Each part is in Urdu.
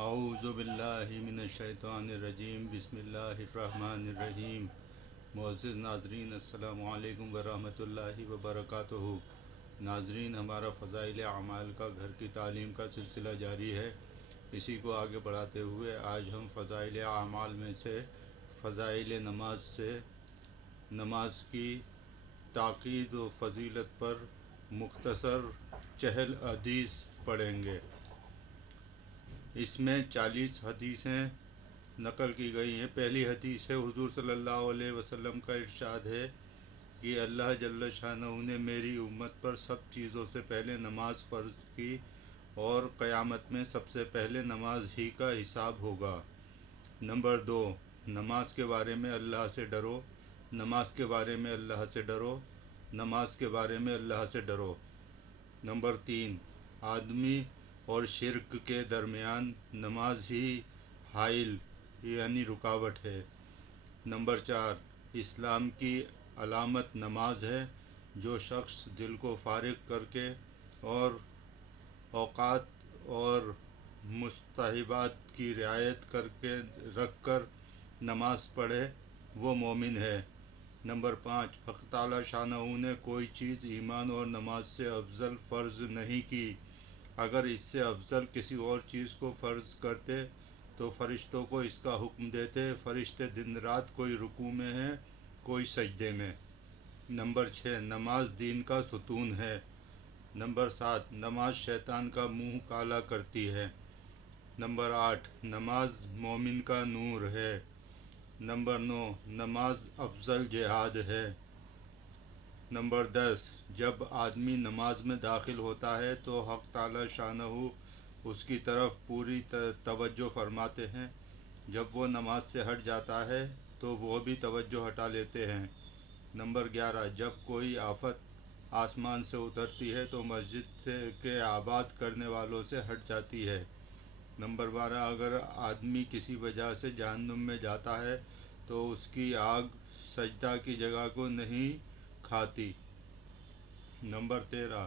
اعوذ باللہ من الشیطان الرجیم بسم اللہ الرحمن الرحیم۔ معزز ناظرین، السلام علیکم ورحمۃ اللہ وبرکاتہ۔ ناظرین، ہمارا فضائل اعمال کا گھر کی تعلیم کا سلسلہ جاری ہے۔ اسی کو آگے بڑھاتے ہوئے آج ہم فضائل اعمال میں سے فضائل نماز سے نماز کی تاکید و فضیلت پر مختصر چہل حدیث پڑھیں گے۔ اس میں 40 حدیثیں نقل کی گئی ہیں۔ پہلی حدیث ہے، حضور صلی اللہ علیہ وسلم کا ارشاد ہے کہ اللہ جل شانہ نے میری امت پر سب چیزوں سے پہلے نماز فرض کی اور قیامت میں سب سے پہلے نماز ہی کا حساب ہوگا۔ نمبر 2، نماز کے بارے میں اللہ سے ڈرو۔ نماز کے بارے میں اللہ سے ڈرو۔ نماز کے بارے میں اللہ سے ڈرو۔ نمبر 3، آدمی اور شرک کے درمیان نماز ہی حائل یعنی رکاوٹ ہے۔ نمبر 4، اسلام کی علامت نماز ہے۔ جو شخص دل کو فارغ کر کے اور اوقات اور مستحبات کی رعایت رکھ کر نماز پڑھے وہ مومن ہے۔ نمبر 5، حق تعالی شانہ نے کوئی چیز ایمان اور نماز سے افضل فرض نہیں کی۔ اگر اس سے افضل کسی اور چیز کو فرض کرتے تو فرشتوں کو اس کا حکم دیتے۔ فرشتے دن رات کوئی رکوع میں ہیں، کوئی سجدے میں۔ نمبر 6، نماز دین کا ستون ہے۔ نمبر 7، نماز شیطان کا منہ کالا کرتی ہے۔ نمبر 8، نماز مومن کا نور ہے۔ نمبر 9، نماز افضل جہاد ہے۔ نمبر 10، جب آدمی نماز میں داخل ہوتا ہے تو حق تعالی شانہ اس کی طرف پوری توجہ فرماتے ہیں۔ جب وہ نماز سے ہٹ جاتا ہے تو وہ بھی توجہ ہٹا لیتے ہیں۔ نمبر 11، جب کوئی آفت آسمان سے اترتی ہے تو مسجد کے آباد کرنے والوں سے ہٹ جاتی ہے۔ نمبر 12، اگر آدمی کسی وجہ سے جہنم میں جاتا ہے تو اس کی آگ سجدہ کی جگہ کو نہیں کھاتی۔ نمبر 13،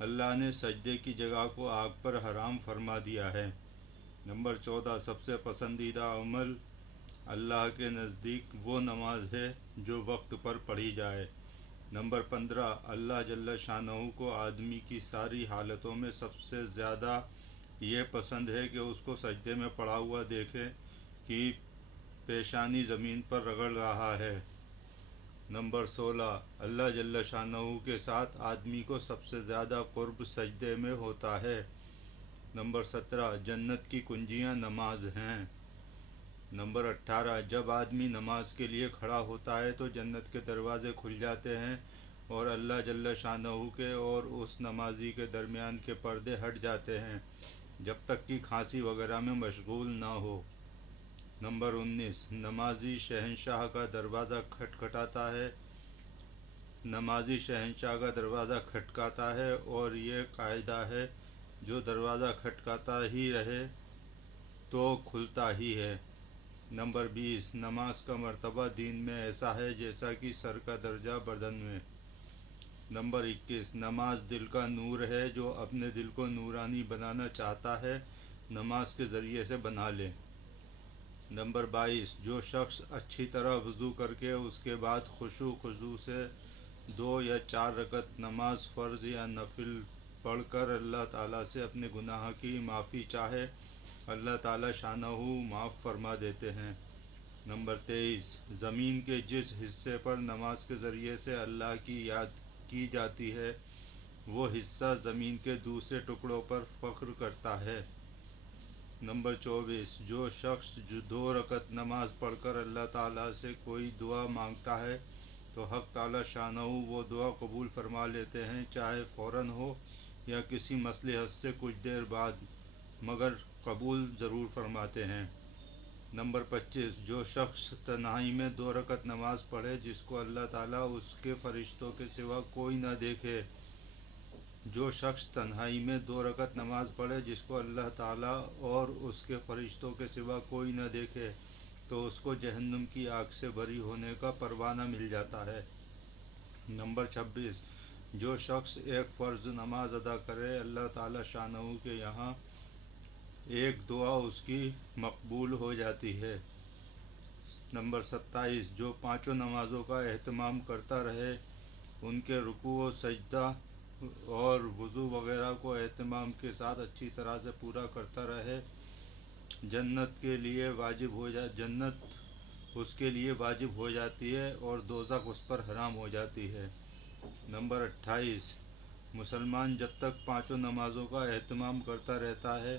اللہ نے سجدے کی جگہ کو آگ پر حرام فرما دیا ہے۔ نمبر 14، سب سے پسندیدہ عمل اللہ کے نزدیک وہ نماز ہے جو وقت پر پڑھی جائے۔ نمبر 15، اللہ جل شانہ کو آدمی کی ساری حالتوں میں سب سے زیادہ یہ پسند ہے کہ اس کو سجدے میں پڑا ہوا دیکھے کہ پیشانی زمین پر رگڑ رہا ہے۔ نمبر 16، اللہ جل شانہ کے ساتھ آدمی کو سب سے زیادہ قرب سجدے میں ہوتا ہے۔ نمبر 17، جنت کی کنجیاں نماز ہیں۔ نمبر 18، جب آدمی نماز کے لیے کھڑا ہوتا ہے تو جنت کے دروازے کھل جاتے ہیں اور اللہ جل شانہ کے اور اس نمازی کے درمیان کے پردے ہٹ جاتے ہیں جب تک کہ کھانسی وغیرہ میں مشغول نہ ہو۔ نمبر 19، نمازی شہنشاہ کا دروازہ کھٹکھٹاتا ہے۔ نمازی شہنشاہ کا دروازہ کھٹکاتا ہے اور یہ قاعدہ ہے جو دروازہ کھٹکاتا ہی رہے تو کھلتا ہی ہے۔ نمبر 20، نماز کا مرتبہ دین میں ایسا ہے جیسا کہ سر کا درجہ بدن میں۔ نمبر 21، نماز دل کا نور ہے۔ جو اپنے دل کو نورانی بنانا چاہتا ہے نماز کے ذریعے سے بنا لے۔ نمبر 22، جو شخص اچھی طرح وضو کر کے اس کے بعد خشوع خضوع سے 2 یا 4 رکعت نماز فرض یا نفل پڑھ کر اللہ تعالیٰ سے اپنے گناہ کی معافی چاہے، اللہ تعالیٰ شانہ معاف فرما دیتے ہیں۔ نمبر 23، زمین کے جس حصے پر نماز کے ذریعے سے اللہ کی یاد کی جاتی ہے وہ حصہ زمین کے دوسرے ٹکڑوں پر فخر کرتا ہے۔ نمبر 24، جو شخص 2 رکعت نماز پڑھ کر اللہ تعالیٰ سے کوئی دعا مانگتا ہے تو حق تعالی شانہ وہ دعا قبول فرما لیتے ہیں، چاہے فوراً ہو یا کسی مصلحت سے کچھ دیر بعد، مگر قبول ضرور فرماتے ہیں۔ نمبر 25، جو شخص تنہائی میں 2 رکعت نماز پڑھے جس کو اللہ تعالیٰ اس کے فرشتوں کے سوا کوئی نہ دیکھے۔ جو شخص تنہائی میں 2 رکعت نماز پڑھے جس کو اللہ تعالیٰ اور اس کے فرشتوں کے سوا کوئی نہ دیکھے تو اس کو جہنم کی آگ سے بری ہونے کا پروانہ مل جاتا ہے۔ نمبر 26، جو شخص ایک فرض نماز ادا کرے اللہ تعالی شانہ کے یہاں ایک دعا اس کی مقبول ہو جاتی ہے۔ نمبر 27، جو پانچوں نمازوں کا اہتمام کرتا رہے، ان کے رکوع و سجدہ اور وضو وغیرہ کو اہتمام کے ساتھ اچھی طرح سے پورا کرتا رہے، جنت اس کے لیے واجب ہو جاتی ہے اور دوزخ اس پر حرام ہو جاتی ہے۔ نمبر 28، مسلمان جب تک پانچوں نمازوں کا اہتمام کرتا رہتا ہے،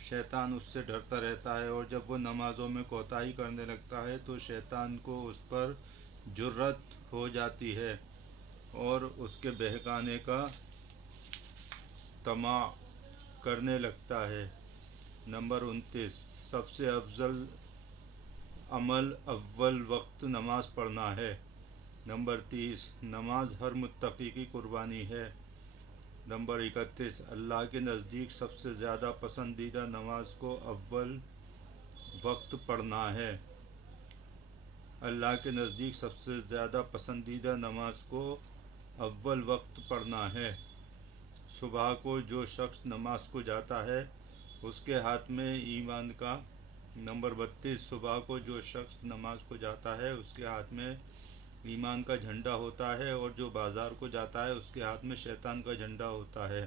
شیطان اس سے ڈرتا رہتا ہے، اور جب وہ نمازوں میں کوتاہی کرنے لگتا ہے تو شیطان کو اس پر جرأت ہو جاتی ہے اور اس کے بہکانے کا طمع کرنے لگتا ہے۔ نمبر 29، سب سے افضل عمل اول وقت نماز پڑھنا ہے۔ نمبر 30، نماز ہر متقی کی قربانی ہے۔ نمبر 31، اللہ کے نزدیک سب سے زیادہ پسندیدہ نماز کو اول وقت پڑھنا ہے۔ اللہ کے نزدیک سب سے زیادہ پسندیدہ نماز کو اول وقت پڑھنا ہے۔ صبح کو جو شخص نماز کو جاتا ہے اس کے ہاتھ میں ایمان کا نمبر 32، صبح کو جو شخص نماز کو جاتا ہے اس کے ہاتھ میں ایمان کا جھنڈا ہوتا ہے، اور جو بازار کو جاتا ہے اس کے ہاتھ میں شیطان کا جھنڈا ہوتا ہے۔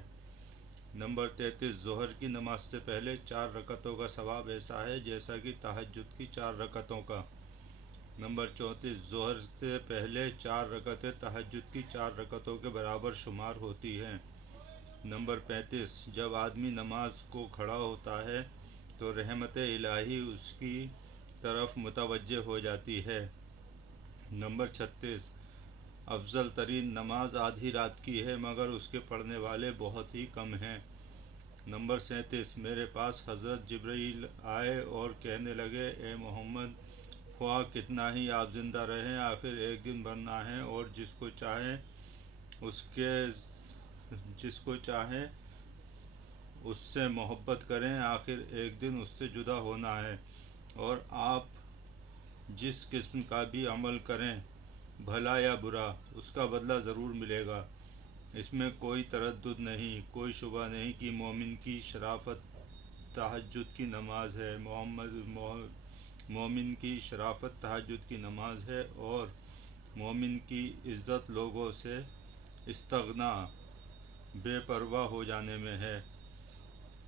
نمبر 33، ظہر کی نماز سے پہلے 4 رکعتوں کا ثواب ایسا ہے جیسا کہ تہجد کی 4 رکعتوں کا۔ نمبر 34، ظہر سے پہلے 4 رکعتیں تہجد کی 4 رکعتوں کے برابر شمار ہوتی ہیں۔ نمبر 35، جب آدمی نماز کو کھڑا ہوتا ہے تو رحمت الہی اس کی طرف متوجہ ہو جاتی ہے۔ نمبر 36، افضل ترین نماز آدھی رات کی ہے مگر اس کے پڑھنے والے بہت ہی کم ہیں۔ نمبر 37، میرے پاس حضرت جبرائیل آئے اور کہنے لگے، اے محمد، خواہ کتنا ہی آپ زندہ رہیں، آخر ایک دن مرنا ہے، اور جس کو چاہیں اس سے محبت کریں، آخر ایک دن اس سے جدا ہونا ہے، اور آپ جس قسم کا بھی عمل کریں، بھلا یا برا، اس کا بدلہ ضرور ملے گا۔ اس میں کوئی تردد نہیں، کوئی شبہ نہیں کہ مومن کی شرافت تہجد کی نماز ہے، مومن کی شرافت تہجد کی نماز ہے، اور مومن کی عزت لوگوں سے استغنا، بے پرواہ ہو جانے میں ہے۔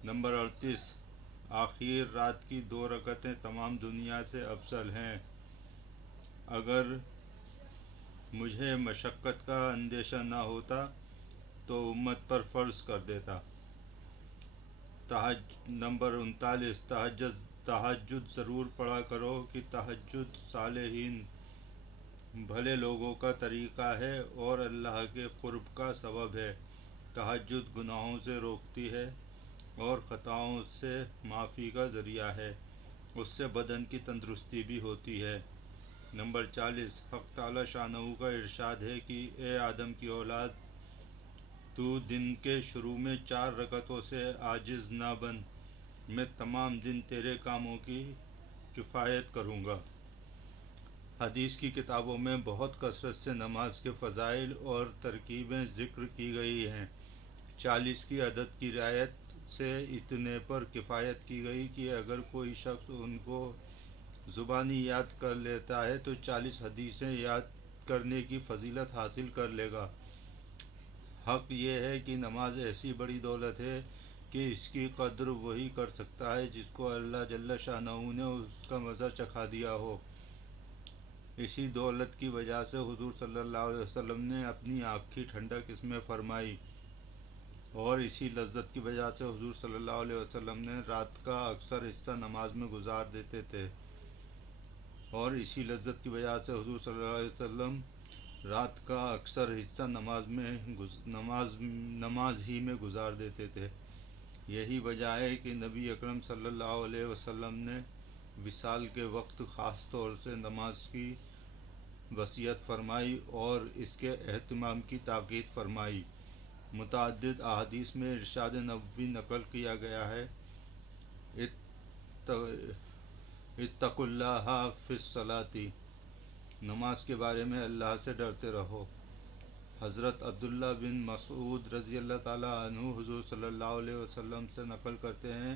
نمبر 38، آخر رات کی 2 رکعتیں تمام دنیا سے افضل ہیں۔ اگر مجھے مشقت کا اندیشہ نہ ہوتا تو امت پر فرض کر دیتا۔ نمبر 39، تہجد ضرور پڑھا کرو کہ تہجد صالحین بھلے لوگوں کا طریقہ ہے اور اللہ کے قرب کا سبب ہے۔ تہجد گناہوں سے روکتی ہے اور خطاؤں سے معافی کا ذریعہ ہے، اس سے بدن کی تندرستی بھی ہوتی ہے۔ نمبر 40، حق تعالی شانہ کا ارشاد ہے کہ اے آدم کی اولاد، تو دن کے شروع میں 4 رکعتوں سے عاجز نہ بن، میں تمام دن تیرے کاموں کی کفایت کروں گا۔ حدیث کی کتابوں میں بہت کثرت سے نماز کے فضائل اور ترکیبیں ذکر کی گئی ہیں۔ 40 کی عدد کی رعایت سے اتنے پر کفایت کی گئی کہ اگر کوئی شخص ان کو زبانی یاد کر لیتا ہے تو 40 حدیثیں یاد کرنے کی فضیلت حاصل کر لے گا۔ حق یہ ہے کہ نماز ایسی بڑی دولت ہے کہ اس کی قدر وہی کر سکتا ہے جس کو اللہ جل شانہ نے اس کا مزہ چکھا دیا ہو۔ اسی دولت کی وجہ سے حضور صلی اللہ علیہ وسلم نے اپنی آنکھ کی ٹھنڈک اس میں فرمائی، اور اسی لذت کی وجہ سے حضور صلی اللہ علیہ وسلم نے رات کا اکثر حصہ نماز میں گزار دیتے تھے، اور اسی لذت کی وجہ سے حضور صلی اللہ علیہ وسلم رات کا اکثر حصہ نماز ہی میں گزار دیتے تھے۔ یہی وجہ ہے کہ نبی اکرم صلی اللہ علیہ وسلم نے وصال کے وقت خاص طور سے نماز کی وصیت فرمائی اور اس کے اہتمام کی تاکید فرمائی۔ متعدد احادیث میں ارشاد نبوی نقل کیا گیا ہے، اتقوا اللہ فی الصلاۃ، نماز کے بارے میں اللہ سے ڈرتے رہو۔ حضرت عبداللہ بن مسعود رضی اللہ تعالی عنہ حضور صلی اللہ علیہ وسلم سے نقل کرتے ہیں